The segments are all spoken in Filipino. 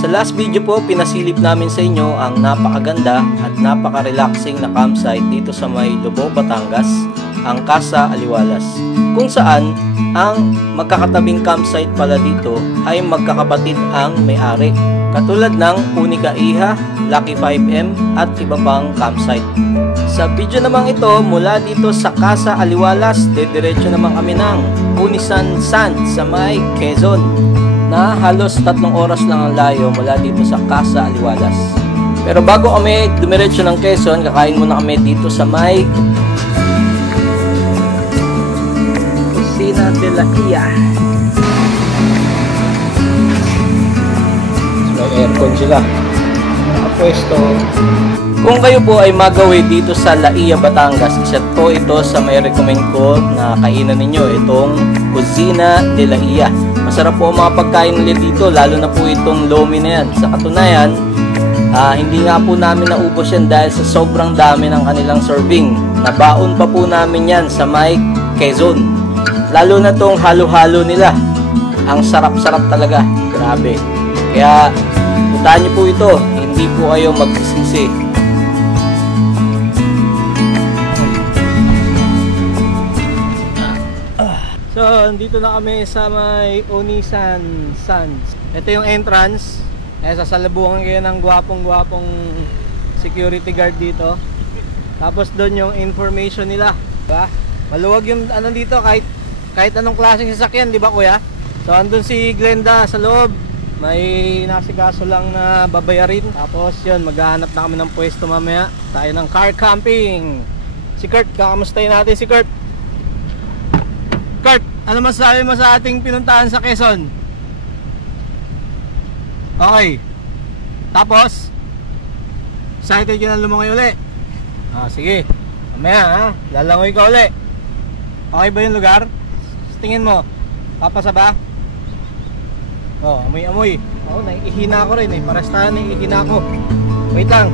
Sa last video po, pinasilip namin sa inyo ang napakaganda at napaka-relaxing na campsite dito sa may Lubao, Batangas, ang Casa Aliwalas, kung saan ang magkakatabing campsite pala dito ay magkakapatid ang may-ari, katulad ng Unica Iha, Lucky 5M at iba pang campsite. Sa video namang ito, mula dito sa Casa Aliwalas, dediretso naman kami ng Unisan Sand sa may Quezon, na halos 3 oras lang ang layo mula dito sa Casa Aliwalas. Pero bago kami dumiretso ng Quezon, kakain muna kami dito sa may Cocina de la Ia. May aircon sila. Pwesto. Kung kayo po ay magaway dito sa La Ia, Batangas, isa po ito sa may recommend ko na kainan ninyo, itong Cocina de la Ia. Masarap po ang mga pagkain nila dito, lalo na po itong lomi na yan. Sa katunayan, hindi nga po namin naubos yan dahil sa sobrang dami ng kanilang serving. Nabaon pa po namin yan sa may Quezon. Lalo na tong halo-halo nila. Ang sarap-sarap talaga. Grabe. Kaya, puntahan nyo po ito. Hindi po kayo magsisisi. So, dito na kami sa may Unisan Sands. Ito yung entrance. Sasalubungan kayo ng gwapong-gwapong security guard dito. Tapos doon yung information nila. Diba? Maluwag yung ano dito, kahit anong klaseng sasakyan, di ba kuya? So, andun si Glenda sa loob. May nasikaso lang na babayarin. Tapos yun, maghahanap na kami ng pwesto mamaya. Tayo ng car camping. Si Kurt, kakamustahin natin si Kurt. Kurt, ano masasabi mo sa ating pinuntahan sa Quezon? Okay. Tapos, excited ka na lumangoy uli? Sige. Mamaya ha, lalangoy ka uli. Okay ba yung lugar? Tingin mo, papasa ba? Amoy-amoy. Ako, naiihina ko rin eh. Pares tayo, naiihina ko. Wait lang.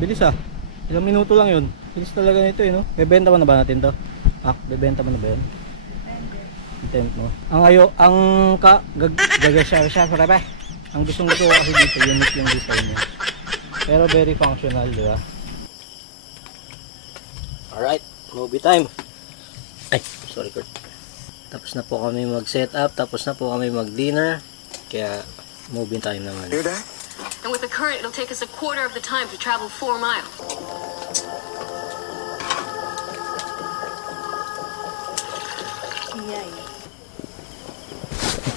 Bilis ilang minuto lang yun. Bilis talaga nito no. Bebenta na ba natin to? Bebenta mo na ba yun? Intent mo. Ang gustong gusto ko kasi dito, unique yung design niya. Pero very functional, di ba? Alright, movie time. Ay, sorry Kurt. Tapos na po kami mag-set up, tapos na po kami mag-dinner. Kaya movie time naman. Hear that? And with the current, it'll take us 1/4 of the time to travel 4 miles.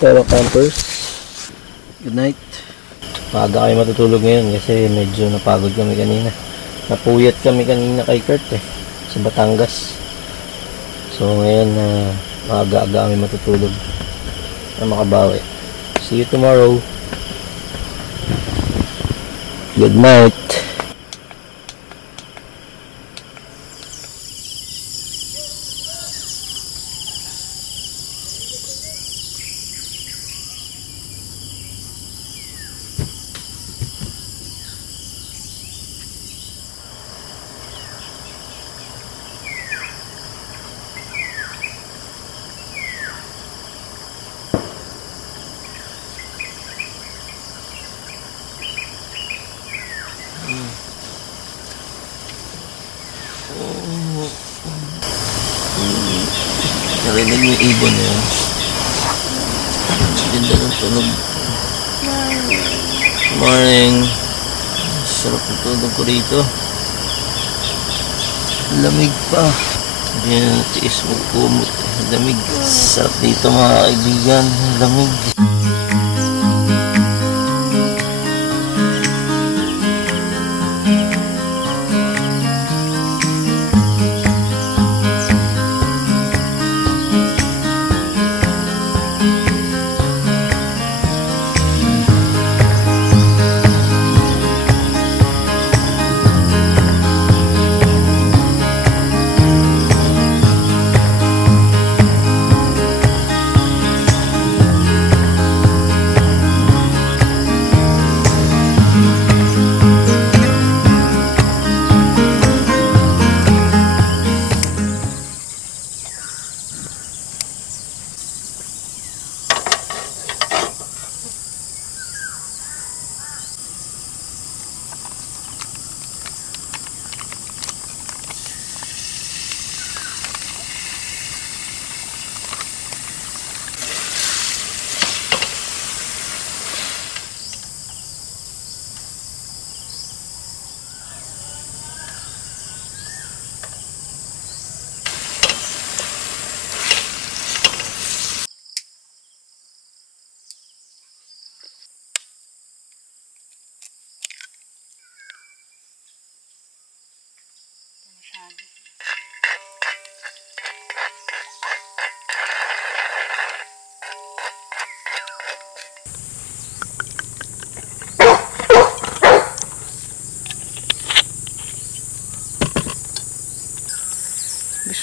Pero campers, good night. Maaga kami matutulog ngayon kasi medyo napagod kami kanina. Napuyat kami kanina kay Kurt sa Batangas. So ngayon maaga-aga kami matutulog na makabawi. See you tomorrow. Good night. Narinig yung ibon na yun. Ganda ng tunog. Morning. Sarap ng tunog ko rito. Lamig pa. Hindi na natiis magkumot. Lamig. Sarap dito mga kaibigan. Lamig.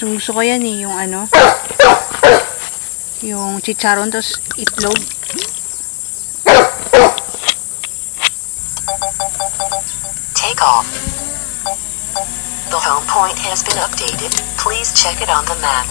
Gusto ko yan eh, yung ano, yung chicharon tapos itlog. Take off. The home point has been updated. Please check it on the map.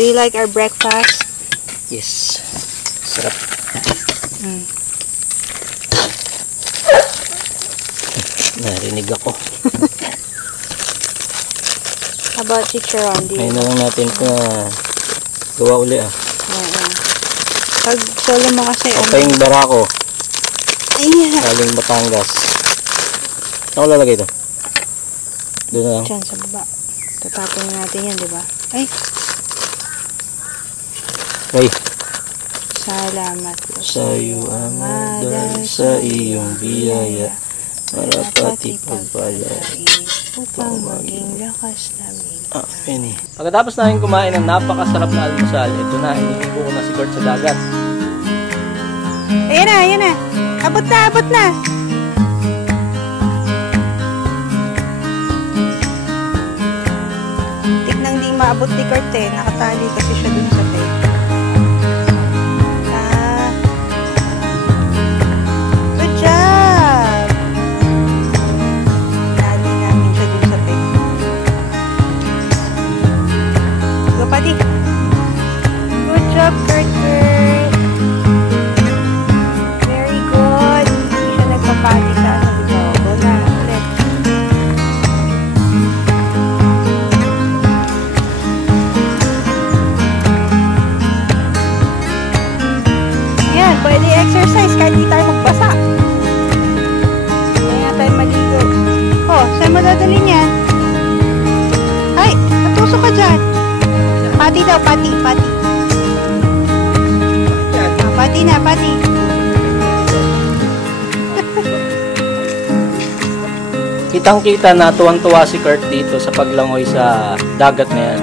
Do you like our breakfast? Yes. Sarap. Narinig ako. How about chicharon? Ngayon na lang natin ito gawa uli Oo. Pag solo mo kasi Kapayang barako. Ayan. Galing Batangas. Saan ko lalagay ito? Doon na lang. Diyan sa baba. Tatapon natin yan, di ba? Ay! Ay! Salamat po Sa iyo, Ama, dahil sa iyong biyaya, marapati pagpalain upang maging lakas namin. Amen. Pagkatapos namin kumain ng napakasarap na almusal, ito na, inihibo ko na si Kurt sa dagat. Ayan na, ayan na. Abot na, abot na. Tignan di maabot ni Kurt eh. Nakatali kasi siya dun sa tape. Good job! Nali namin siya dun sa tape. exercise kahit di tayo magbasa. Kaya nga tayo maligo. Oh, saan mo dadalhin yan? Ay, natusok ka dyan. Pati daw, pati. Pati na, pati. Kitang-kita na tuwang-tuwa si Kurt dito sa paglangoy sa dagat na yan.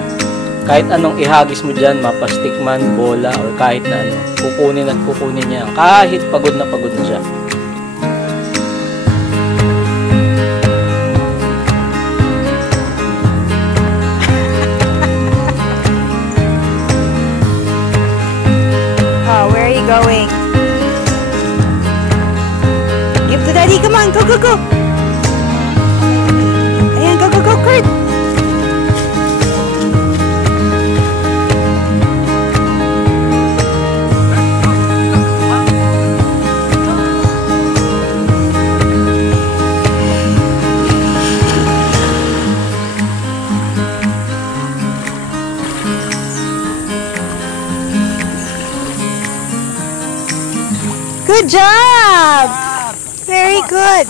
Kahit anong ihagis mo dyan, mapastik man, bola, or kahit na ano, kukunin at kukunin niya. Kahit pagod na siya. Oh, where are you going? Give to daddy, come on, go, go, go. Ayan, go, go, go, Kurt. Good job! Very good.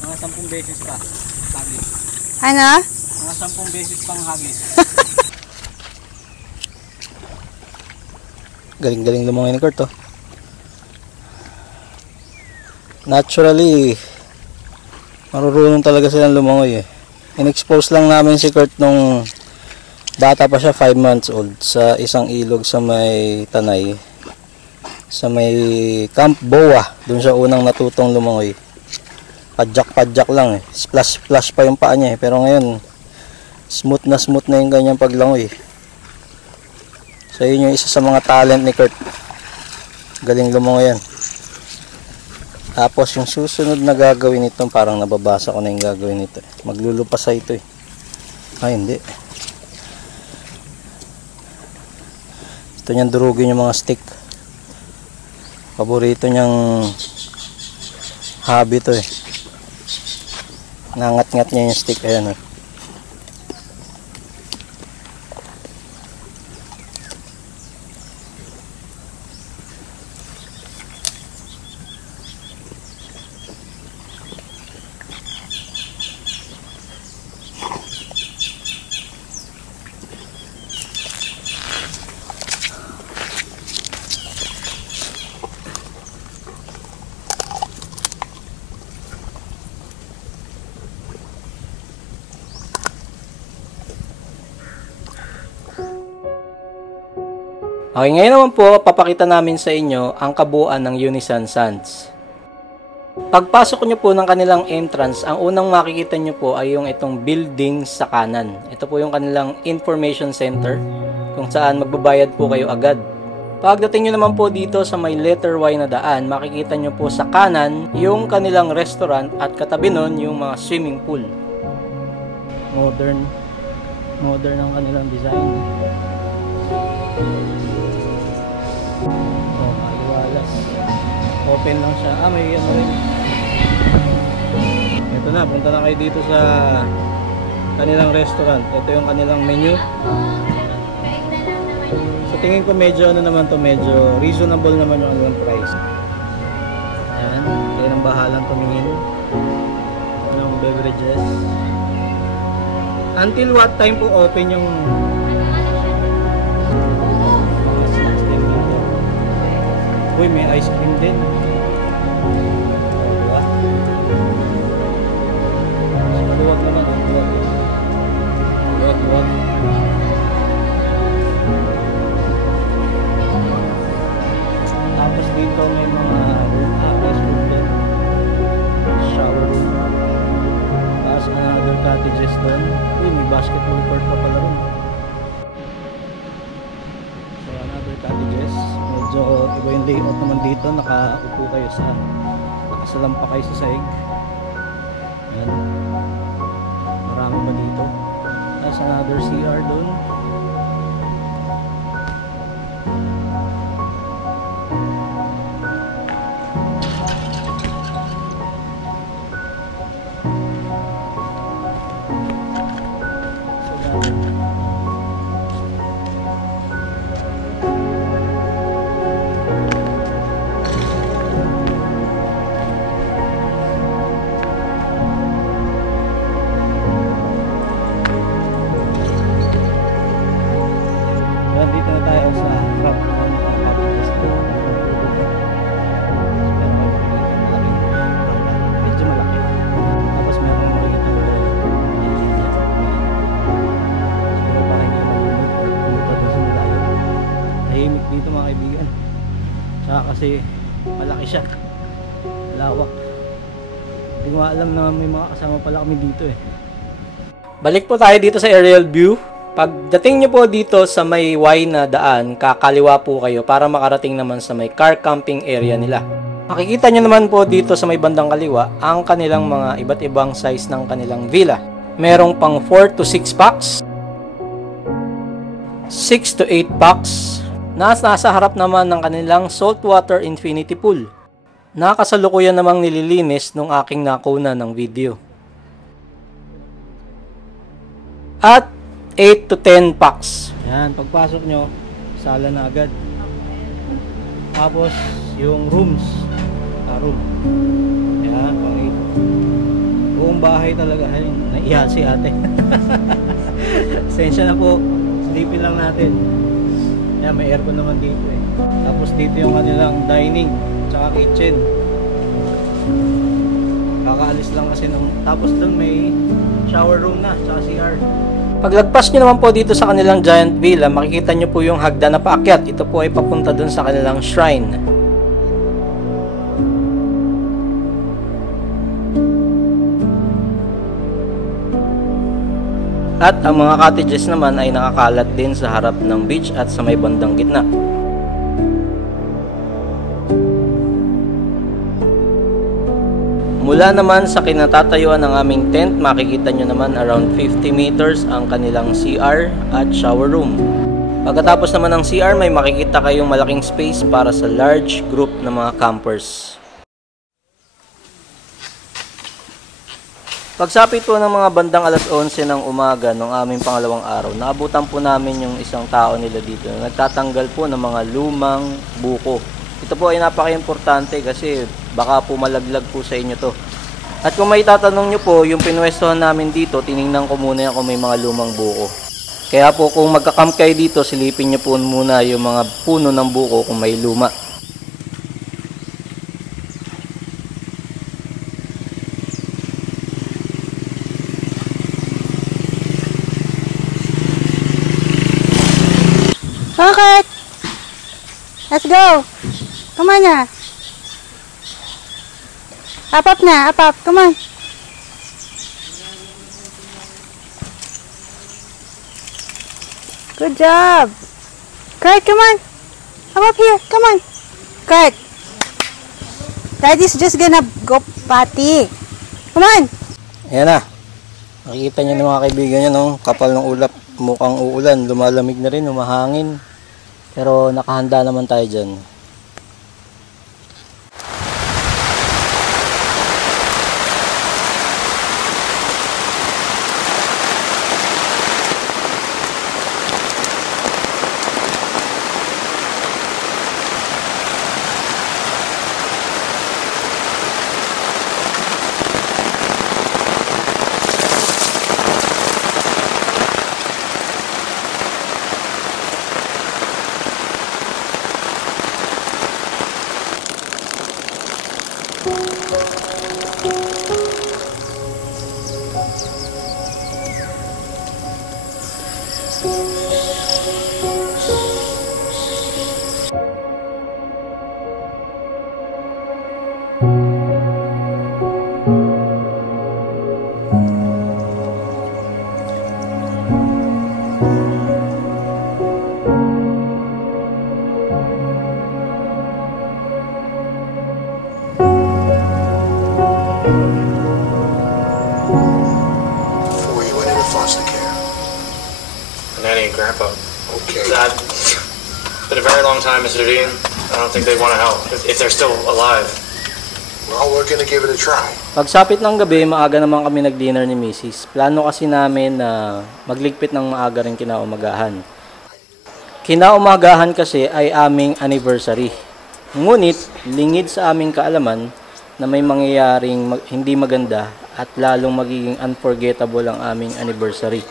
Mga 10 beses pa. Hagis. Ano? Mga 10 beses pang hagis. Galing-galing lumangoy ni Kurt, oh. Naturally, marurunong talaga silang lumangoy, eh. In-expose lang namin si Kurt nung bata pa siya, 5 months old, sa isang ilog sa may Tanay, sa may Camp Boa. Doon siya unang natutong lumangoy. Padyak-padyak lang, eh. Splash-splash pa yung paa niya, eh. Pero ngayon, smooth na yung ganyang paglangoy. So yun yung isa sa mga talent ni Kurt. Galing lumangoy yan. Tapos yung susunod na gagawin nito, parang nababasa ko na yung gagawin nito. Maglulupasa ito, eh. Ay, hindi. Ito niyang durugin yung mga stick. Paborito niyang hobby to, eh. Nangat-ngat niya yung stick. Ayan, oh. Okay, ngayon naman po, papakita namin sa inyo ang kabuuan ng Unisan Sands. Pagpasok nyo po ng kanilang entrance, ang unang makikita nyo po ay yung itong building sa kanan. Ito po yung kanilang information center, kung saan magbabayad po kayo agad. Pagdating nyo naman po dito sa may letter Y na daan, makikita nyo po sa kanan yung kanilang restaurant at katabi nun yung mga swimming pool. Modern ang kanilang design. Oh, maliwalas. Open lang siya. May ano rin. Ito na, punta na kayo dito sa kanilang restaurant. Ito yung kanilang menu. So tingin ko medyo ano naman to, medyo reasonable naman yung kanilang price. Ayan, kayo nang bahalang tumingin. Anong beverages. Until what time po open yung uy, may ice cream din. Diba? Luwag naman. Luwag. Tapos dito may mga ice room din. Shower room. Tapos another cottages din. Uy, may basketball court pa pala rin. So another cottages. Medyo iba yung layout naman dito. Nakaupo kayo sa nakasalampa kayo sa sahig. Ayan. Marami pa dito. Tapos another CR doon. kasi malaki siya, lawak. Hindi ko alam na may mga kasama pala kami dito eh. Balik po tayo dito sa aerial view. Pagdating nyo po dito sa may Y na daan, kakaliwa po kayo para makarating naman sa may car camping area nila. Makikita nyo naman po dito sa may bandang kaliwa ang kanilang mga iba't ibang size ng kanilang villa. Merong pang 4 to 6 packs, 6 to 8 packs. Nasa harap naman ng kanilang saltwater infinity pool. Nakasalukuyan namang nililinis nung aking nakuna ng video. At 8 to 10 packs. Yan, pagpasok nyo, sala na agad. Tapos, yung rooms. Room. Yan, pang 8. Buong bahay talaga. Ay, naiya si ate. Sensya na po. Sleepin lang natin. Yan, may aircon naman dito eh. Tapos dito yung kanilang dining, tsaka kitchen. Kakaalis lang kasi nung... Tapos doon may shower room na, tsaka CR. Paglagpas nyo naman po dito sa kanilang giant villa, makikita nyo po yung hagdan na paakyat. Ito po ay papunta dun sa kanilang shrine. At ang mga cottages naman ay nakakalat din sa harap ng beach at sa may bandang gitna. Mula naman sa kinatatayuan ng aming tent, makikita nyo naman around 50 meters ang kanilang CR at shower room. Pagkatapos naman ng CR, may makikita kayong malaking space para sa large group ng mga campers. Pagsapit po ng mga bandang alas 11 ng umaga ng aming pangalawang araw, naabutan po namin yung isang tao nila dito na nagtatanggal po ng mga lumang buko. Ito po ay napaka-importante kasi baka po malaglag po sa inyo to. At kung may tatanong nyo po, yung pinwestohan namin dito, tiningnan ko muna yan kung may mga lumang buko. Kaya po kung magka-camp kayo dito, silipin nyo po muna yung mga puno ng buko kung may luma. Okay. Let's go. Come on na. Up na, up. Come on. Good job. Kurt, come on. Up here. Come on. Kurt. Daddy's just gonna go potty. Come on. Ayan na. Nakikita nyo ng mga kaibigan nyo, no? Kapal ng ulap. Mukhang uulan. Lumalamig na rin, umahangin. Pero nakahanda naman tayo dyan. Before you went into foster care. Nanny and Grandpa. Okay. Dad, it's been a very long time, Mr. Dean. I don't think they want to help, if they're still alive. Well, we're gonna give it a try. Pagsapit ng gabi, maaga naman kami nag-dinner ni Mrs. Plano kasi namin na magligpit ng maaga rin kinaumagahan. Kinaumagahan kasi ay aming anniversary. Ngunit, lingid sa aming kaalaman na may mangyayaring hindi maganda at lalong magiging unforgettable ang aming anniversary.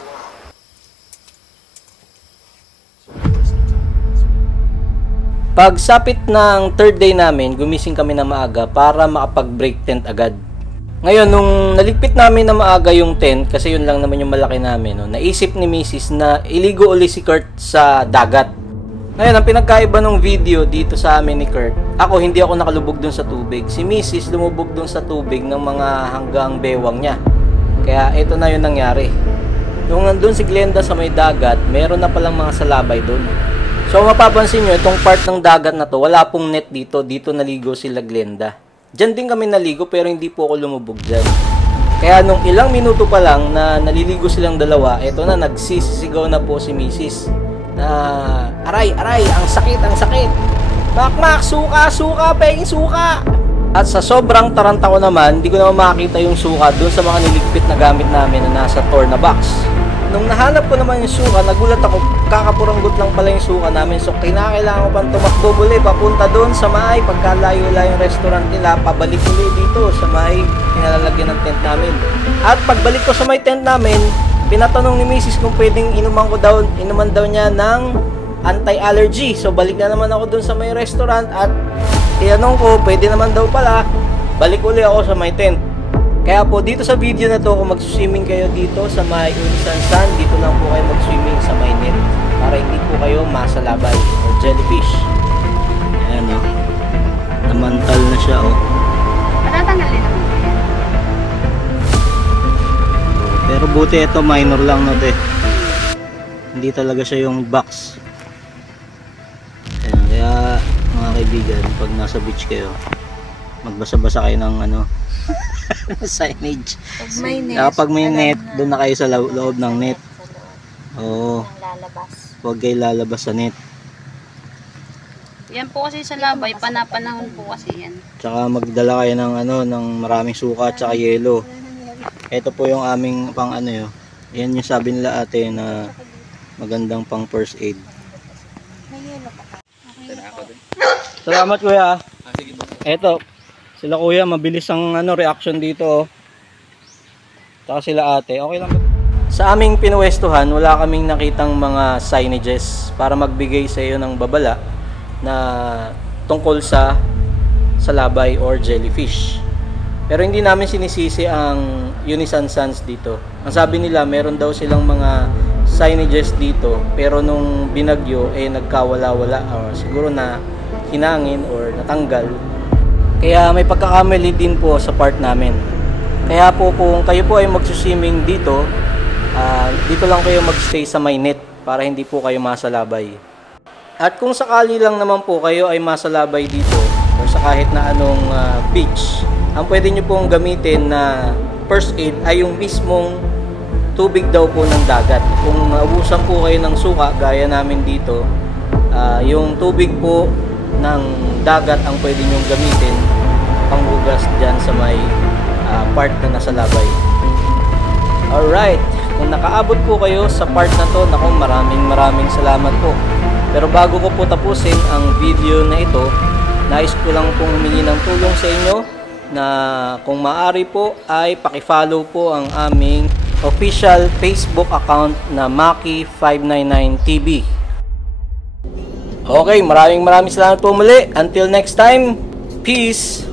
Pagsapit ng third day namin, gumising kami na maaga para makapag-break tent agad. Ngayon, nung naligpit namin na maaga yung tent, kasi yun lang naman yung malaki namin, no, naisip ni Mrs. na iligo uli si Kurt sa dagat. Ngayon, ang pinagkaiba ng video dito sa amin ni Kurt, ako hindi ako nakalubog dun sa tubig. Si Mrs. lumubog dun sa tubig ng mga hanggang bewang niya. Kaya ito na yung nangyari. Nung nandun si Glenda sa may dagat, meron na palang mga salabay dun. So mapapansin nyo, itong part ng dagat na to, wala pong net dito. Dito naligo sila Glenda. Diyan din kami naligo pero hindi po ako lumubog dyan. Kaya nung ilang minuto pa lang na naliligo silang dalawa, eto na, nagsisigaw na po si Mrs. Na, aray, ang sakit, Mak, suka, penging suka. At sa sobrang taranta ko naman, hindi ko naman makita yung suka doon sa mga niligpit na gamit namin na nasa torna box. Nung nahanap ko naman yung suka, nagulat ako, kakapuranggot lang pala yung suka namin. So kinakailangan ko pang tumakbo uli, papunta doon sa may pagkalayo-layo yung restaurant nila, pabalik uli dito sa may pinalalagyan ng tent namin. At pagbalik ko sa may tent namin, pinatanong ni Mrs. kung pwedeng inuman daw niya ng anti-allergy. So balik na naman ako dun sa may restaurant at tinanong ko, pwede naman daw pala. Balik uli ako sa may tent. Kaya po dito sa video na to, kung mag-swimming kayo dito sa may Unisan, dito lang po kayo mag-swimming sa may net para hindi po kayo masalabay o jellyfish. Ayan o. Namantal na siya o. Patatanggalin ako. Pero buti ito minor lang no te. Hindi talaga siya yung box. Ayan, kaya mga kaibigan, pag nasa beach kayo, magbasa-basa kayo ng ano signage. Pag may net, doon na kayo sa loob ng net. Oo. Huwag kayo lalabas sa net. Yan po kasi sa labay, panapanahon po kasi yan. Tsaka magdala kayo ng ano, ng maraming suka at saka yelo. Ito po yung aming pang ano yun. Yan yung sabi nila ate na magandang pang first aid. Salamat kuya. Ito, sila kuya, mabilis ang ano, reaction dito. Tsaka sila ate, okay lang. Sa aming pinuwestuhan, wala kaming nakitang mga signages para magbigay sa iyo ng babala na tungkol sa salabay or jellyfish. Pero hindi namin sinisisi ang Unisan Sands dito. Ang sabi nila, meron daw silang mga signages dito, pero nung binagyo, nagkawala-wala or siguro na hinangin or natanggal. Kaya may pagkakamali din po sa part namin. Kaya po kung kayo po ay mag-swimming dito, dito lang kayo magstay sa may net para hindi po kayo masalabay. At kung sakali lang naman po kayo ay masalabay dito or sa kahit na anong beach, ang pwede nyo pong gamitin na first aid ay yung mismong tubig daw po ng dagat. Kung naubusan po kayo ng suka, gaya namin dito, yung tubig po ng dagat ang pwede nyong gamitin panghugas dyan sa may part na nasa labay. Alright, kung nakaabot po kayo sa part na to, naku, maraming salamat po. Pero bago ko po tapusin ang video na ito, nais ko lang pong humingi ng tulong sa inyo na kung maaari po ay pakifollow po ang aming official Facebook account na Maki599TV. Okay, maraming salamat po muli. Until next time, peace!